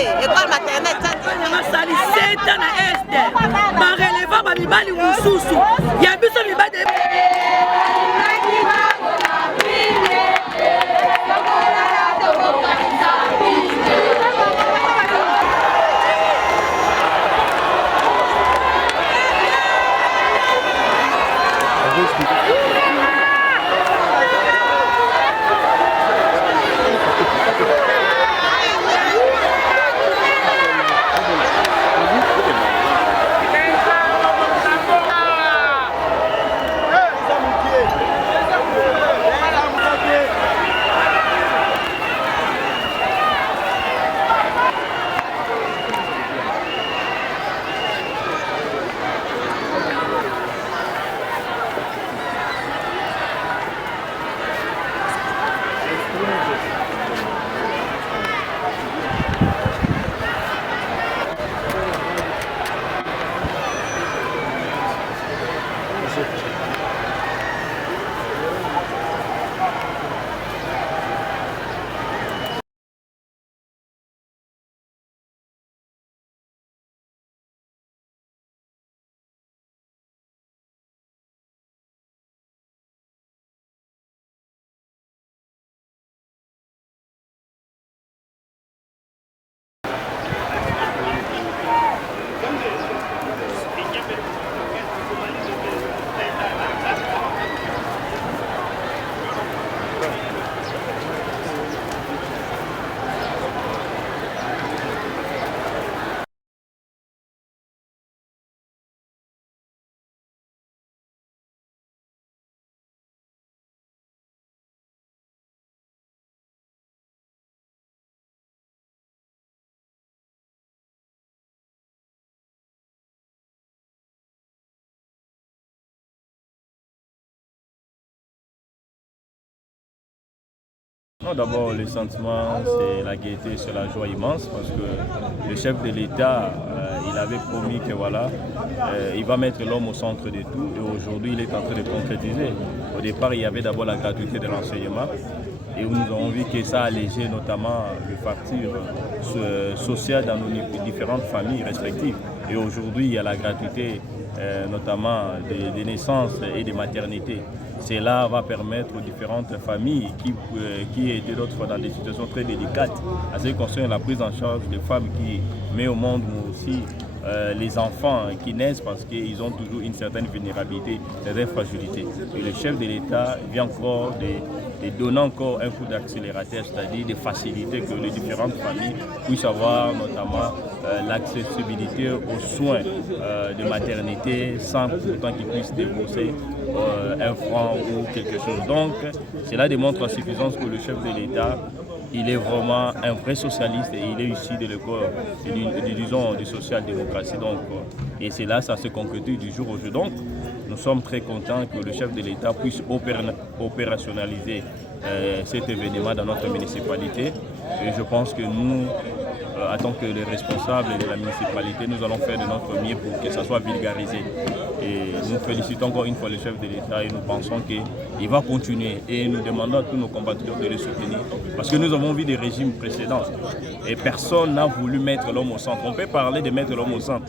école maternelle basali 7 ans na este bareleva bamibali mosusu ya biso mibali D'abord, le sentiment, c'est la gaieté, c'est la joie immense parce que le chef de l'État, il avait promis que voilà, il va mettre l'homme au centre de tout et aujourd'hui, il est en train de concrétiser. Au départ, il y avait d'abord la gratuité de l'enseignement et nous avons vu que ça allégeait notamment le facture sociale dans nos différentes familles respectives. Et aujourd'hui, il y a la gratuité notamment des naissances et des maternités. Cela va permettre aux différentes familles qui étaient d'autres fois dans des situations très délicates à ce qui concerne la prise en charge des femmes qui mettent au monde, mais aussi les enfants qui naissent parce qu'ils ont toujours une certaine vulnérabilité, certaines fragilités. Et le chef de l'État vient encore de donner encore un coup d'accélérateur, c'est-à-dire de faciliter que les différentes familles puissent avoir notamment l'accessibilité aux soins de maternité sans pourtant qu'ils puissent débourser un franc ou quelque chose. Donc, cela démontre la suffisance que le chef de l'État, il est vraiment un vrai socialiste et il est issu de l'école, disons, de social-démocratie. Donc, et c'est là, ça se concrétise du jour au jour. Donc, nous sommes très contents que le chef de l'État puisse opérationnaliser cet événement dans notre municipalité. Et je pense que nous, en tant que les responsables de la municipalité, nous allons faire de notre mieux pour que ça soit vulgarisé. Et nous félicitons encore une fois le chef de l'État et nous pensons qu'il va continuer. Et nous demandons à tous nos compatriotes de le soutenir. Parce que nous avons vu des régimes précédents et personne n'a voulu mettre l'homme au centre. On peut parler de mettre l'homme au centre,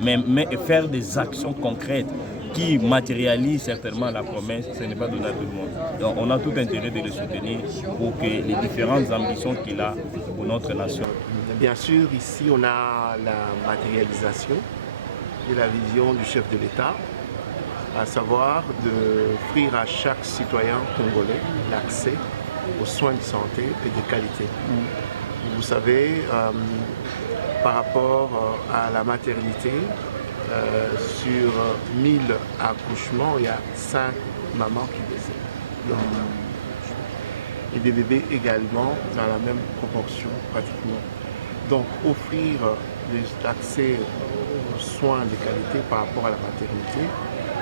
mais faire des actions concrètes qui matérialisent certainement la promesse, ce n'est pas donné à tout le monde. Donc on a tout intérêt de le soutenir pour que les différentes ambitions qu'il a pour notre nation. Bien sûr, ici on a la matérialisation de la vision du chef de l'État, à savoir d'offrir à chaque citoyen congolais l'accès aux soins de santé et de qualité. Vous savez, par rapport à la maternité, sur 1000 accouchements, il y a 5 mamans qui décèdent. Et des bébés également dans la même proportion pratiquement. Donc offrir l'accès aux soins de qualité par rapport à la maternité,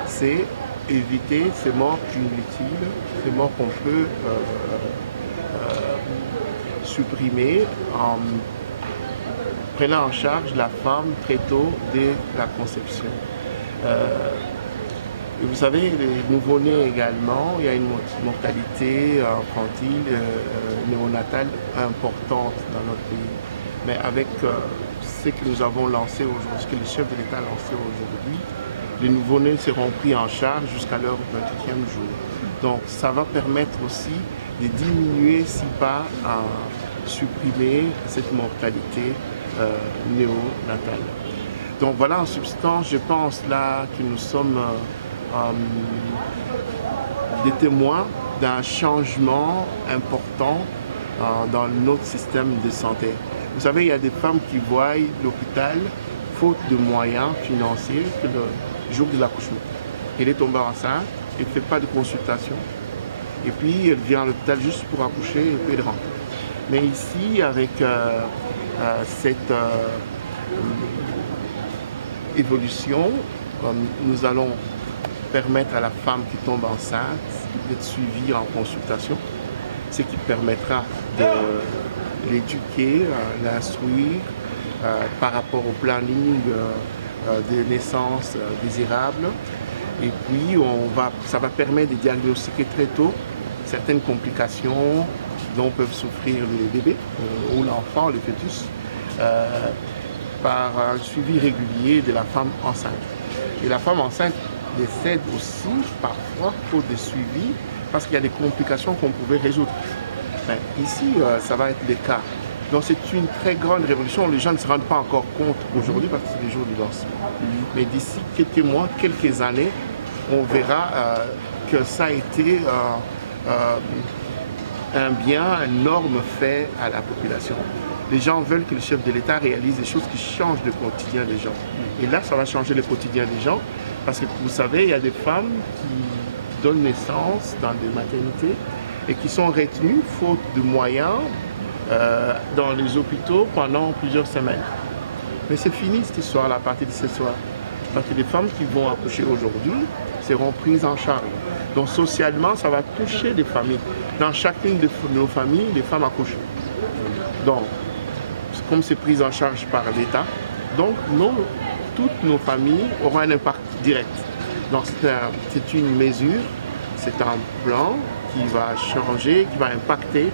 c'est éviter ces morts inutiles, ces morts qu'on peut supprimer en prenant en charge la femme très tôt dès la conception. Et vous savez, les nouveau-nés également, il y a une mortalité infantile, néonatale importante dans notre pays. Mais avec ce que nous avons lancé aujourd'hui, ce que le chef de l'État a lancé aujourd'hui, les nouveau-nés seront pris en charge jusqu'à leur 28e jour. Donc ça va permettre aussi de diminuer, si pas à supprimer cette mortalité néonatale. Donc voilà, en substance, je pense là que nous sommes des témoins d'un changement important dans notre système de santé. Vous savez, il y a des femmes qui voient l'hôpital faute de moyens financiers que le jour de l'accouchement. Elle est tombée enceinte, elle ne fait pas de consultation. Et puis, elle vient à l'hôpital juste pour accoucher et puis elle rentre. Mais ici, avec cette évolution, nous allons permettre à la femme qui tombe enceinte d'être suivie en consultation, ce qui permettra de l'éduquer, l'instruire par rapport au planning des naissances désirables. Et puis, ça va permettre de diagnostiquer très tôt certaines complications dont peuvent souffrir les bébés ou l'enfant, le fœtus, par un suivi régulier de la femme enceinte. Et la femme enceinte décède aussi parfois faute de suivi parce qu'il y a des complications qu'on pouvait résoudre. Mais ici, ça va être le cas. Donc c'est une très grande révolution. Les gens ne se rendent pas encore compte aujourd'hui parce que c'est le jour du lancement. Mais d'ici quelques mois, quelques années, on verra que ça a été un bien énorme fait à la population. Les gens veulent que le chef de l'État réalise des choses qui changent le quotidien des gens. Et là, ça va changer le quotidien des gens parce que vous savez, il y a des femmes qui donnent naissance dans des maternités et qui sont retenues faute de moyens dans les hôpitaux pendant plusieurs semaines. Mais c'est fini cette histoire-là à partir de ce soir. Parce que les femmes qui vont accoucher aujourd'hui seront prises en charge. Donc socialement, ça va toucher les familles. Dans chacune de nos familles, les femmes accouchent. Donc, comme c'est pris en charge par l'État, donc toutes nos familles auront un impact direct. Donc c'est une mesure, c'est un plan qui va changer, qui va impacter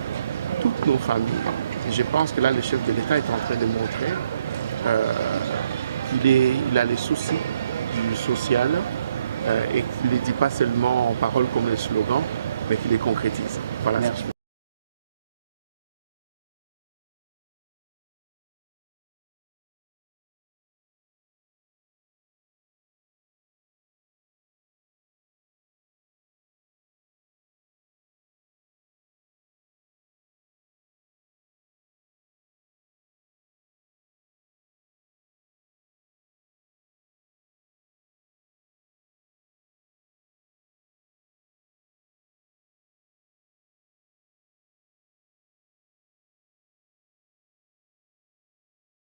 toutes nos familles. Et je pense que là, le chef de l'État est en train de montrer qu'il a les soucis du social et qu'il ne les dit pas seulement en paroles comme les slogans, mais qu'il les concrétise. Voilà. Merci.